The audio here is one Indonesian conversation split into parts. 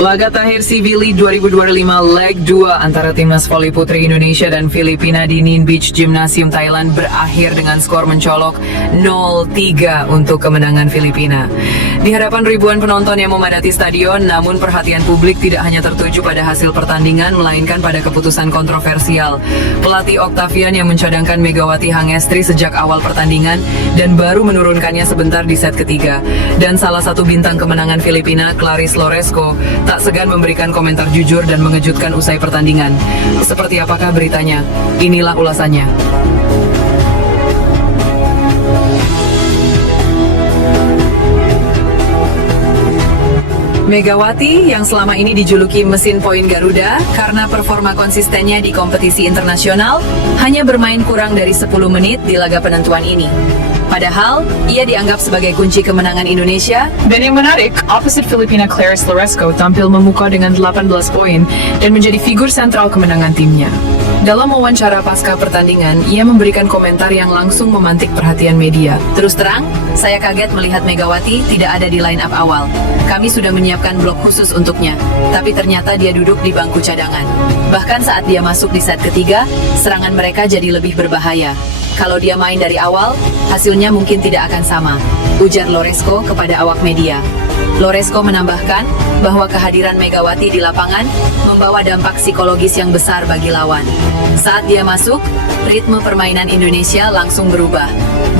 Laga terakhir CB League 2025 leg 2 antara timnas voli putri Indonesia dan Filipina di Ninh Beach Gymnasium Thailand berakhir dengan skor mencolok 0-3 untuk kemenangan Filipina. Di hadapan ribuan penonton yang memadati stadion, namun perhatian publik tidak hanya tertuju pada hasil pertandingan, melainkan pada keputusan kontroversial. Pelatih Octavian yang mencadangkan Megawati Hangestri sejak awal pertandingan dan baru menurunkannya sebentar di set ketiga. Dan salah satu bintang kemenangan Filipina, Clarice Loresco, tak segan memberikan komentar jujur dan mengejutkan usai pertandingan. Seperti apakah beritanya? Inilah ulasannya. Megawati yang selama ini dijuluki mesin poin Garuda karena performa konsistennya di kompetisi internasional hanya bermain kurang dari 10 menit di laga penentuan ini. Padahal, ia dianggap sebagai kunci kemenangan Indonesia. Dan yang menarik, opposite Filipina Clarice Loresco tampil memukau dengan 18 poin dan menjadi figur sentral kemenangan timnya. Dalam wawancara pasca pertandingan, ia memberikan komentar yang langsung memantik perhatian media. Terus terang, saya kaget melihat Megawati tidak ada di line up awal. Kami sudah menyiapkan blok khusus untuknya, tapi ternyata dia duduk di bangku cadangan. Bahkan saat dia masuk di set ketiga, serangan mereka jadi lebih berbahaya. Kalau dia main dari awal, hasilnya mungkin tidak akan sama, ujar Loresco kepada awak media. Loresco menambahkan bahwa kehadiran Megawati di lapangan membawa dampak psikologis yang besar bagi lawan. Saat dia masuk, ritme permainan Indonesia langsung berubah.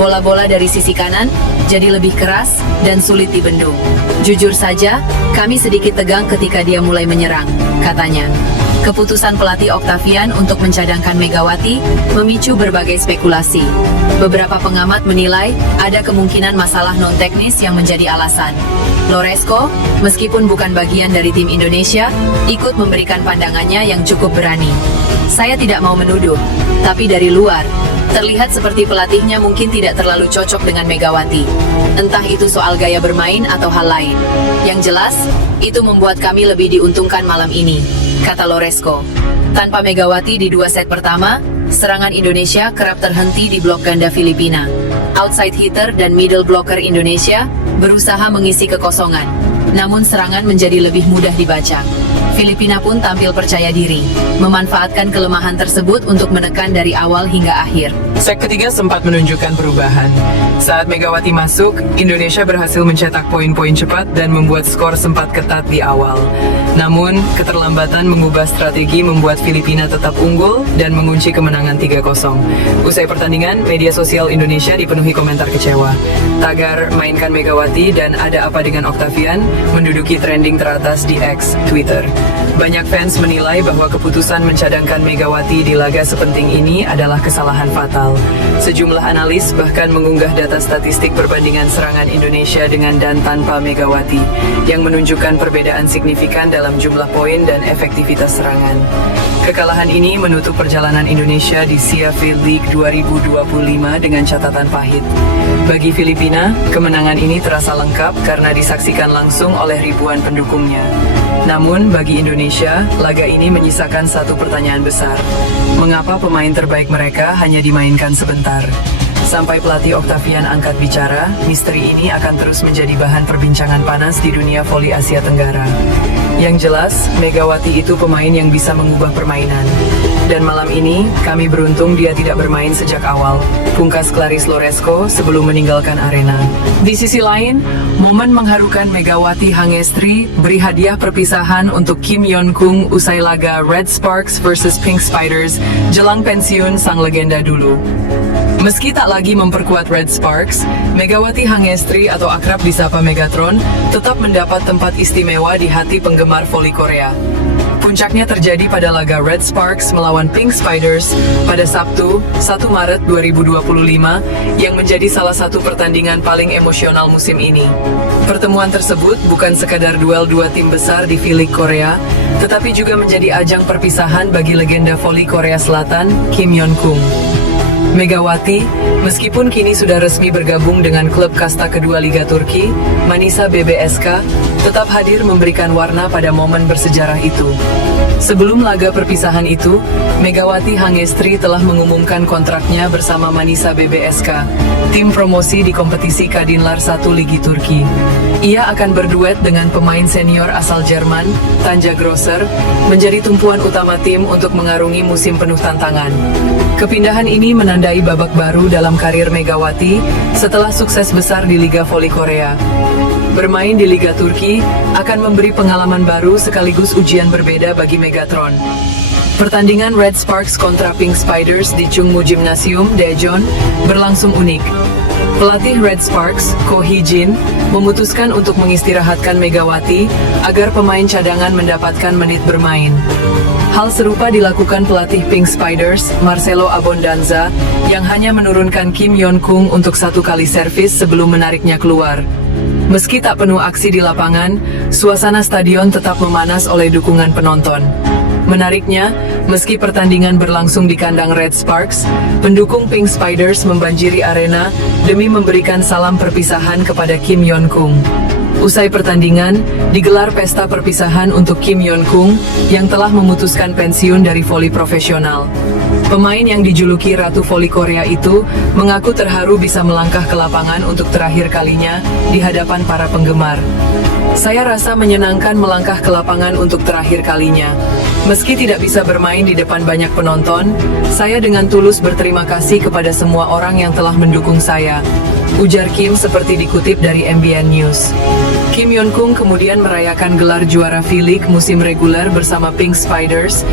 Bola-bola dari sisi kanan jadi lebih keras dan sulit dibendung. Jujur saja, kami sedikit tegang ketika dia mulai menyerang, katanya. Keputusan pelatih Octavian untuk mencadangkan Megawati memicu berbagai spekulasi. Beberapa pengamat menilai ada kemungkinan masalah non-teknis yang menjadi alasan. Loresco, meskipun bukan bagian dari tim Indonesia, ikut memberikan pandangannya yang cukup berani. Saya tidak mau menuduh, tapi dari luar, terlihat seperti pelatihnya mungkin tidak terlalu cocok dengan Megawati. Entah itu soal gaya bermain atau hal lain. Yang jelas, itu membuat kami lebih diuntungkan malam ini, kata Loresco. Tanpa Megawati di 2 set pertama, serangan Indonesia kerap terhenti di blok ganda Filipina. Outside hitter dan middle blocker Indonesia berusaha mengisi kekosongan, namun serangan menjadi lebih mudah dibaca. Filipina pun tampil percaya diri, memanfaatkan kelemahan tersebut untuk menekan dari awal hingga akhir. Set ketiga sempat menunjukkan perubahan. Saat Megawati masuk, Indonesia berhasil mencetak poin-poin cepat dan membuat skor sempat ketat di awal. Namun, keterlambatan mengubah strategi membuat Filipina tetap unggul dan mengunci kemenangan 3-0. Usai pertandingan, media sosial Indonesia dipenuhi komentar kecewa. Tagar "Mainkan Megawati" dan "Ada apa dengan Octavian" menduduki trending teratas di X, Twitter. Banyak fans menilai bahwa keputusan mencadangkan Megawati di laga sepenting ini adalah kesalahan fatal. Sejumlah analis bahkan mengunggah data statistik perbandingan serangan Indonesia dengan dan tanpa Megawati, yang menunjukkan perbedaan signifikan dalam jumlah poin dan efektivitas serangan. Kekalahan ini menutup perjalanan Indonesia di SEA Field League 2025 dengan catatan pahit. Bagi Filipina, kemenangan ini terasa lengkap karena disaksikan langsung oleh ribuan pendukungnya. Namun, bagi Indonesia, laga ini menyisakan satu pertanyaan besar. Mengapa pemain terbaik mereka hanya dimainkan sebentar? Sampai pelatih Octavian angkat bicara, misteri ini akan terus menjadi bahan perbincangan panas di dunia voli Asia Tenggara. Yang jelas, Megawati itu pemain yang bisa mengubah permainan. Dan malam ini, kami beruntung dia tidak bermain sejak awal, pungkas Clarice Loresco sebelum meninggalkan arena. Di sisi lain, momen mengharukan Megawati Hangestri beri hadiah perpisahan untuk Kim Yeon-kung usai laga Red Sparks vs Pink Spiders jelang pensiun sang legenda dulu. Meski tak lagi memperkuat Red Sparks, Megawati Hangestri atau akrab disapa Megatron tetap mendapat tempat istimewa di hati penggemar voli Korea. Puncaknya terjadi pada laga Red Sparks melawan Pink Spiders pada Sabtu, 1 Maret 2025, yang menjadi salah satu pertandingan paling emosional musim ini. Pertemuan tersebut bukan sekadar duel dua tim besar di V-League Korea, tetapi juga menjadi ajang perpisahan bagi legenda voli Korea Selatan, Kim Yeon-kung. Megawati, Meskipun kini sudah resmi bergabung dengan klub kasta kedua Liga Turki, Manisa BBSK tetap hadir memberikan warna pada momen bersejarah itu. Sebelum laga perpisahan itu, Megawati Hangestri telah mengumumkan kontraknya bersama Manisa BBSK, tim promosi di kompetisi Kadınlar 1 Ligi Turki. Ia akan berduet dengan pemain senior asal Jerman, Tanja Grosser, menjadi tumpuan utama tim untuk mengarungi musim penuh tantangan. Kepindahan ini menandai babak baru dalam karir Megawati setelah sukses besar di Liga Voli Korea. Bermain di Liga Turki akan memberi pengalaman baru sekaligus ujian berbeda bagi Megatron. Pertandingan Red Sparks kontra Pink Spiders di Chungmu Gymnasium, Daejeon, berlangsung unik. Pelatih Red Sparks, Ko Hee-jin, memutuskan untuk mengistirahatkan Megawati agar pemain cadangan mendapatkan menit bermain. Hal serupa dilakukan pelatih Pink Spiders, Marcelo Abondanza, yang hanya menurunkan Kim Yeon-kung untuk 1 kali servis sebelum menariknya keluar. Meski tak penuh aksi di lapangan, suasana stadion tetap memanas oleh dukungan penonton. Menariknya, meski pertandingan berlangsung di kandang Red Sparks, pendukung Pink Spiders membanjiri arena demi memberikan salam perpisahan kepada Kim Yeon-kung. Usai pertandingan, digelar pesta perpisahan untuk Kim Yeon-kung yang telah memutuskan pensiun dari voli profesional. Pemain yang dijuluki Ratu Voli Korea itu mengaku terharu bisa melangkah ke lapangan untuk terakhir kalinya di hadapan para penggemar. Saya rasa menyenangkan melangkah ke lapangan untuk terakhir kalinya. Meski tidak bisa bermain di depan banyak penonton, saya dengan tulus berterima kasih kepada semua orang yang telah mendukung saya, ujar Kim seperti dikutip dari MBN News. Kim Yeon-kung kemudian merayakan gelar juara V-League musim reguler bersama Pink Spiders,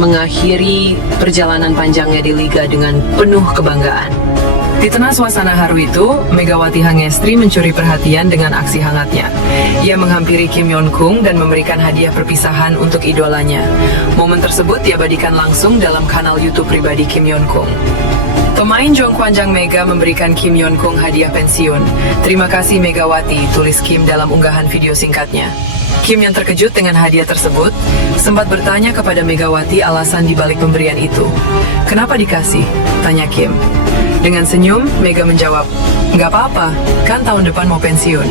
mengakhiri perjalanan panjangnya di liga dengan penuh kebanggaan. Di tengah suasana haru itu, Megawati Hangestri mencuri perhatian dengan aksi hangatnya. Ia menghampiri Kim Yeon-kung dan memberikan hadiah perpisahan untuk idolanya. Momen tersebut diabadikan langsung dalam kanal YouTube pribadi Kim Yeon-kung. Pemain Jongkwanjang Mega memberikan Kim Yeon-kung hadiah pensiun. Terima kasih Megawati, tulis Kim dalam unggahan video singkatnya. Kim yang terkejut dengan hadiah tersebut, sempat bertanya kepada Megawati alasan dibalik pemberian itu. Kenapa dikasih? Tanya Kim. Dengan senyum, Mega menjawab, nggak apa-apa, kan tahun depan mau pensiun.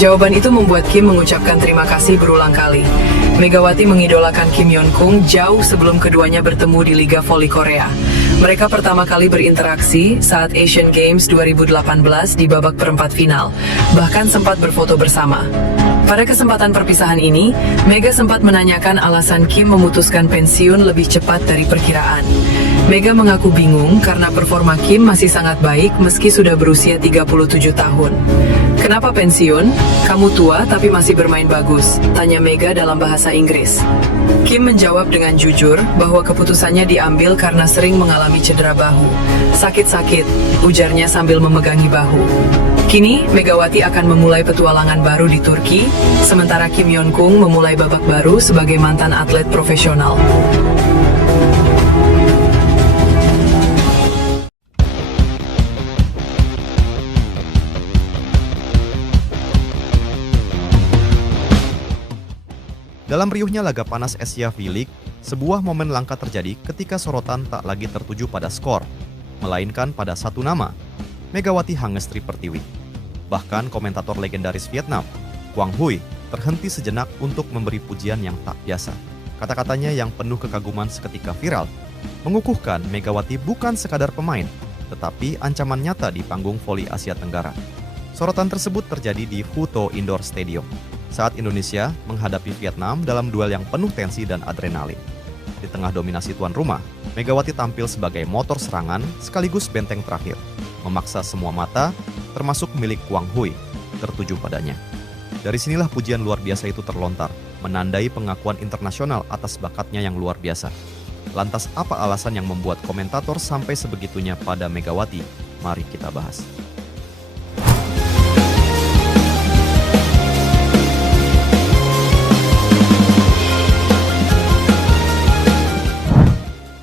Jawaban itu membuat Kim mengucapkan terima kasih berulang kali. Megawati mengidolakan Kim Yeon-kung jauh sebelum keduanya bertemu di Liga Voli Korea. Mereka pertama kali berinteraksi saat Asian Games 2018 di babak perempat final, bahkan sempat berfoto bersama. Pada kesempatan perpisahan ini, Mega sempat menanyakan alasan Kim memutuskan pensiun lebih cepat dari perkiraan. Mega mengaku bingung karena performa Kim masih sangat baik meski sudah berusia 37 tahun. Kenapa pensiun? Kamu tua tapi masih bermain bagus, tanya Mega dalam bahasa Inggris. Kim menjawab dengan jujur bahwa keputusannya diambil karena sering mengalami cedera bahu. Sakit-sakit, ujarnya sambil memegangi bahu. Kini, Megawati akan memulai petualangan baru di Turki, sementara Kim Yeon-kung memulai babak baru sebagai mantan atlet profesional. Dalam riuhnya laga panas Asia V-League, sebuah momen langka terjadi ketika sorotan tak lagi tertuju pada skor, melainkan pada satu nama, Megawati Hangestri Pertiwi. Bahkan komentator legendaris Vietnam, Quang Huy, terhenti sejenak untuk memberi pujian yang tak biasa. Kata-katanya yang penuh kekaguman seketika viral, mengukuhkan Megawati bukan sekadar pemain, tetapi ancaman nyata di panggung voli Asia Tenggara. Sorotan tersebut terjadi di Hue To Indoor Stadium, saat Indonesia menghadapi Vietnam dalam duel yang penuh tensi dan adrenalin. Di tengah dominasi tuan rumah, Megawati tampil sebagai motor serangan sekaligus benteng terakhir, memaksa semua mata, termasuk milik Quang Huy, tertuju padanya. Dari sinilah pujian luar biasa itu terlontar, menandai pengakuan internasional atas bakatnya yang luar biasa. Lantas apa alasan yang membuat komentator sampai sebegitunya pada Megawati? Mari kita bahas.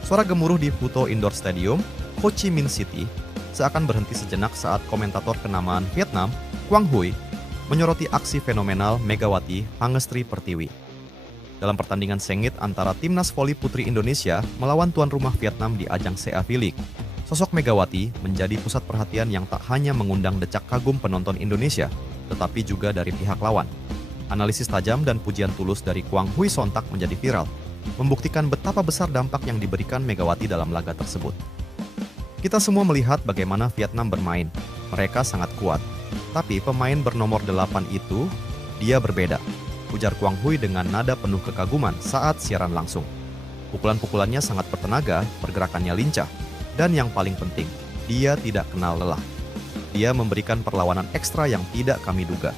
Suara gemuruh di Hue To Indoor Stadium, Ho Chi Minh City, seakan berhenti sejenak saat komentator kenamaan Vietnam, Quang Huy, menyoroti aksi fenomenal Megawati Hangestri Pertiwi. Dalam pertandingan sengit antara timnas voli putri Indonesia melawan tuan rumah Vietnam di ajang CAV League, Sosok Megawati menjadi pusat perhatian yang tak hanya mengundang decak kagum penonton Indonesia, tetapi juga dari pihak lawan. Analisis tajam dan pujian tulus dari Kwang Hui sontak menjadi viral, membuktikan betapa besar dampak yang diberikan Megawati dalam laga tersebut. Kita semua melihat bagaimana Vietnam bermain. Mereka sangat kuat. Tapi pemain bernomor 8 itu, dia berbeda, ujar Kwang Hui dengan nada penuh kekaguman saat siaran langsung. Pukulan-pukulannya sangat bertenaga, pergerakannya lincah, dan yang paling penting, dia tidak kenal lelah. Dia memberikan perlawanan ekstra yang tidak kami duga.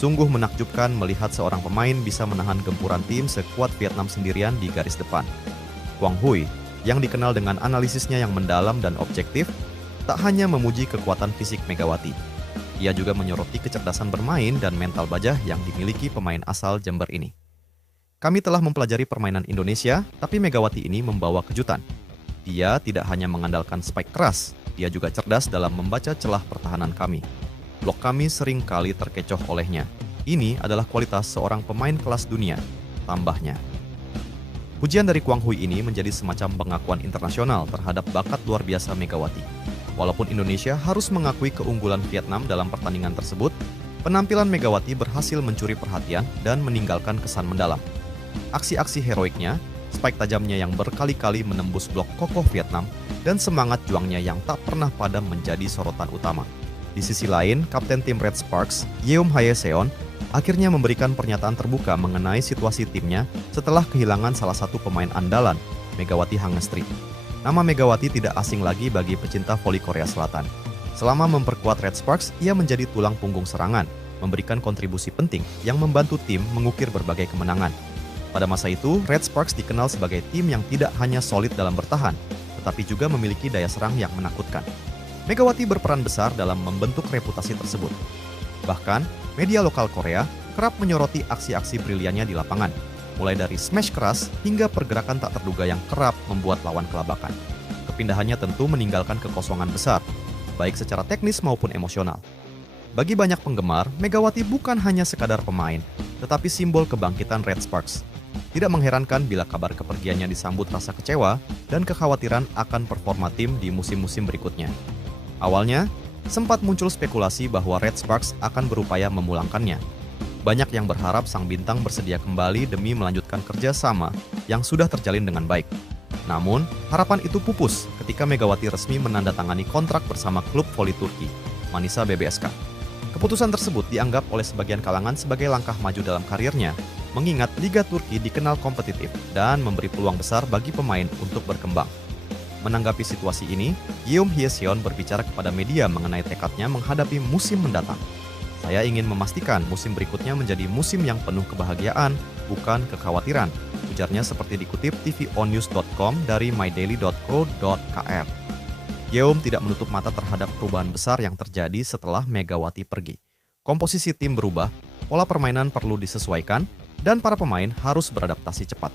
Sungguh menakjubkan melihat seorang pemain bisa menahan gempuran tim sekuat Vietnam sendirian di garis depan. Kwang Hui, yang dikenal dengan analisisnya yang mendalam dan objektif, tak hanya memuji kekuatan fisik Megawati. Ia juga menyoroti kecerdasan bermain dan mental baja yang dimiliki pemain asal Jember ini. Kami telah mempelajari permainan Indonesia, tapi Megawati ini membawa kejutan. Dia tidak hanya mengandalkan spike keras, dia juga cerdas dalam membaca celah pertahanan kami. Blok kami sering kali terkecoh olehnya. Ini adalah kualitas seorang pemain kelas dunia, tambahnya. Pujian dari Kwang Hui ini menjadi semacam pengakuan internasional terhadap bakat luar biasa Megawati. Walaupun Indonesia harus mengakui keunggulan Vietnam dalam pertandingan tersebut, penampilan Megawati berhasil mencuri perhatian dan meninggalkan kesan mendalam. Aksi-aksi heroiknya, spike tajamnya yang berkali-kali menembus blok kokoh Vietnam, dan semangat juangnya yang tak pernah padam menjadi sorotan utama. Di sisi lain, Kapten tim Red Sparks, Yeom Hye-seon, akhirnya memberikan pernyataan terbuka mengenai situasi timnya setelah kehilangan salah satu pemain andalan, Megawati Hangestri. Nama Megawati tidak asing lagi bagi pecinta voli Korea Selatan. Selama memperkuat Red Sparks, ia menjadi tulang punggung serangan, memberikan kontribusi penting yang membantu tim mengukir berbagai kemenangan. Pada masa itu, Red Sparks dikenal sebagai tim yang tidak hanya solid dalam bertahan, tetapi juga memiliki daya serang yang menakutkan. Megawati berperan besar dalam membentuk reputasi tersebut. Bahkan, media lokal Korea kerap menyoroti aksi-aksi briliannya di lapangan, mulai dari smash keras hingga pergerakan tak terduga yang kerap membuat lawan kelabakan. Kepindahannya tentu meninggalkan kekosongan besar, baik secara teknis maupun emosional. Bagi banyak penggemar, Megawati bukan hanya sekadar pemain, tetapi simbol kebangkitan Red Sparks. Tidak mengherankan bila kabar kepergiannya disambut rasa kecewa dan kekhawatiran akan performa tim di musim-musim berikutnya. Awalnya, sempat muncul spekulasi bahwa Red Sparks akan berupaya memulangkannya. Banyak yang berharap sang bintang bersedia kembali demi melanjutkan kerjasama yang sudah terjalin dengan baik. Namun, harapan itu pupus ketika Megawati resmi menandatangani kontrak bersama klub voli Turki, Manisa BBSK. Keputusan tersebut dianggap oleh sebagian kalangan sebagai langkah maju dalam karirnya, mengingat Liga Turki dikenal kompetitif dan memberi peluang besar bagi pemain untuk berkembang. Menanggapi situasi ini, Yeom Hye-seon berbicara kepada media mengenai tekadnya menghadapi musim mendatang. Saya ingin memastikan musim berikutnya menjadi musim yang penuh kebahagiaan, bukan kekhawatiran, ujarnya seperti dikutip tvonews.com dari mydaily.co.kr. Yeom tidak menutup mata terhadap perubahan besar yang terjadi setelah Megawati pergi. Komposisi tim berubah, pola permainan perlu disesuaikan, dan para pemain harus beradaptasi cepat.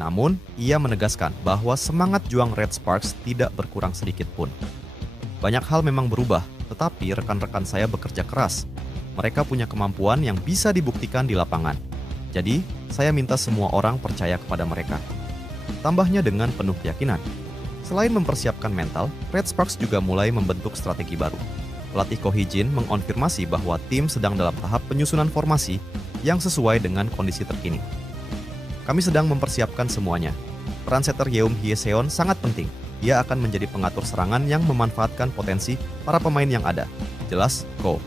Namun, ia menegaskan bahwa semangat juang Red Sparks tidak berkurang sedikit pun. Banyak hal memang berubah, tetapi rekan-rekan saya bekerja keras. Mereka punya kemampuan yang bisa dibuktikan di lapangan. Jadi, saya minta semua orang percaya kepada mereka. Tambahnya dengan penuh keyakinan. Selain mempersiapkan mental, Red Sparks juga mulai membentuk strategi baru. Pelatih Ko Hee-jin mengonfirmasi bahwa tim sedang dalam tahap penyusunan formasi yang sesuai dengan kondisi terkini. Kami sedang mempersiapkan semuanya. Peran setter Yeom Hye-seon sangat penting. Dia akan menjadi pengatur serangan yang memanfaatkan potensi para pemain yang ada. Jelas, Ko.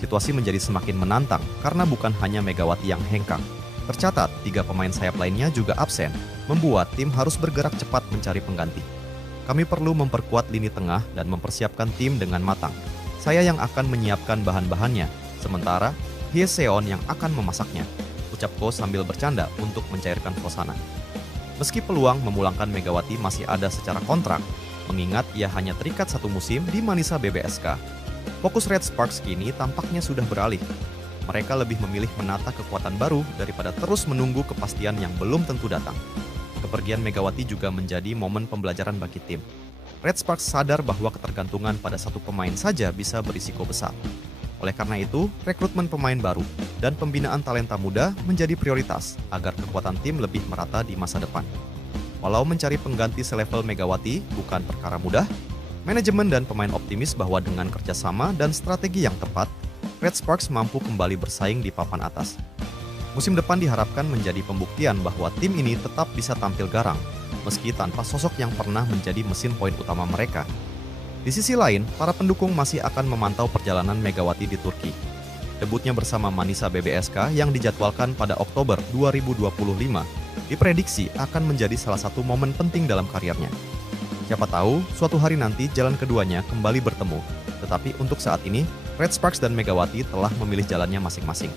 Situasi menjadi semakin menantang karena bukan hanya Megawati yang hengkang. Tercatat, 3 pemain sayap lainnya juga absen, membuat tim harus bergerak cepat mencari pengganti. Kami perlu memperkuat lini tengah dan mempersiapkan tim dengan matang. Saya yang akan menyiapkan bahan-bahannya, sementara Hye-seon yang akan memasaknya, ucap Ko sambil bercanda untuk mencairkan suasana. Meski peluang memulangkan Megawati masih ada secara kontrak, mengingat ia hanya terikat 1 musim di Manisa BBSK, fokus Red Sparks kini tampaknya sudah beralih. Mereka lebih memilih menata kekuatan baru daripada terus menunggu kepastian yang belum tentu datang. Kepergian Megawati juga menjadi momen pembelajaran bagi tim. Red Sparks sadar bahwa ketergantungan pada satu pemain saja bisa berisiko besar. Oleh karena itu, rekrutmen pemain baru dan pembinaan talenta muda menjadi prioritas agar kekuatan tim lebih merata di masa depan. Walau mencari pengganti selevel Megawati bukan perkara mudah, Manajemen dan pemain optimis bahwa dengan kerjasama dan strategi yang tepat, Red Sparks mampu kembali bersaing di papan atas. Musim depan diharapkan menjadi pembuktian bahwa tim ini tetap bisa tampil garang, meski tanpa sosok yang pernah menjadi mesin poin utama mereka. Di sisi lain, para pendukung masih akan memantau perjalanan Megawati di Turki. Debutnya bersama Manisa BBSK yang dijadwalkan pada Oktober 2025 diprediksi akan menjadi salah satu momen penting dalam karirnya. Siapa tahu, suatu hari nanti jalan keduanya kembali bertemu. Tetapi untuk saat ini, Red Sparks dan Megawati telah memilih jalannya masing-masing.